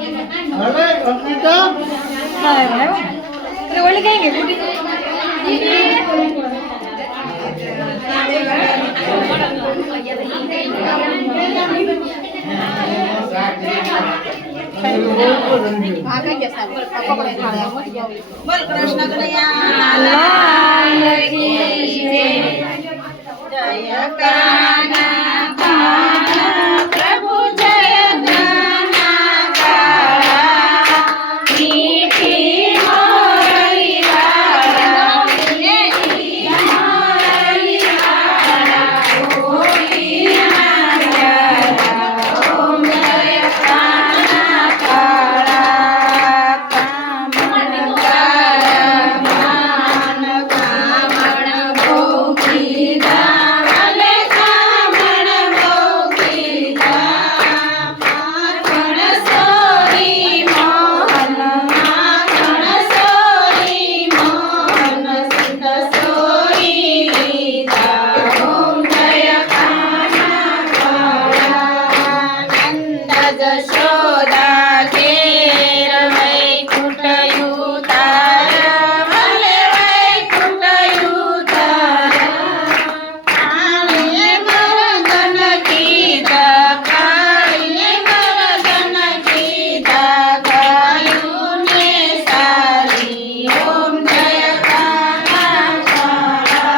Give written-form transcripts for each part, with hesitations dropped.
अरे अर्पिता अरे बोले कहेंगे बूढ़ी बोल कृष्ण कन्हैया लाल की जय कान्हा प्रभु जय कान्हा काला मीठी मोरली वाला मीठी मोरली वाला गोरी माला ओम जय कान्हा काला कामण काला मान कामण भोगी दामले कामण भोगी माखण सोरी मोहन माखण सोरी मोहन सिद्ध सोरी लीला ओम जय कान्हा काला नंद जशोदा घेर वैकुंठ युतार भले वैकुंठ युतार काळी मर्दन गीता काळी मर्दन गीता गायूने सारी ओम जय कान्हा काला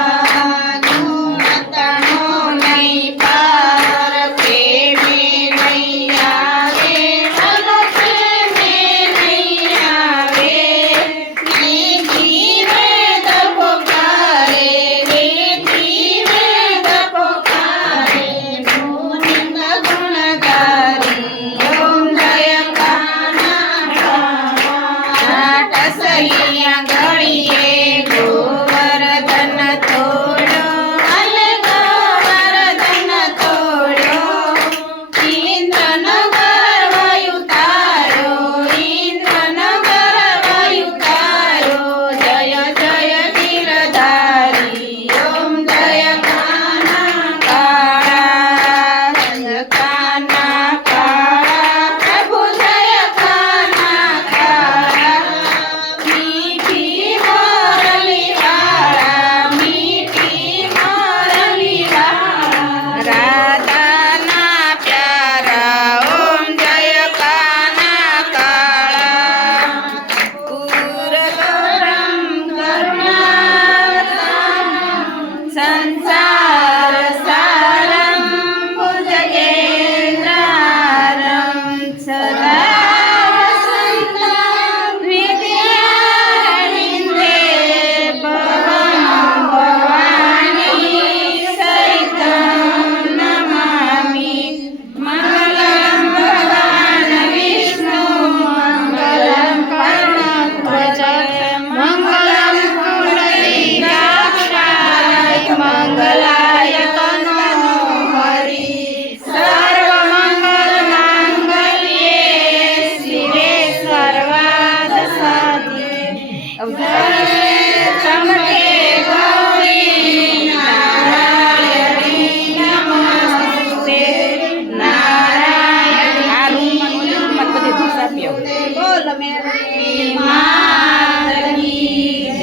गुणतनो नहीं पार प्रेमे नहीं आवे मन प्रेमे नहीं आवे नीति वेद पुकारे नीति वेद पुकारे मुनिंद गुणकारी ओम जय कान्हा काला नाट सही गळिए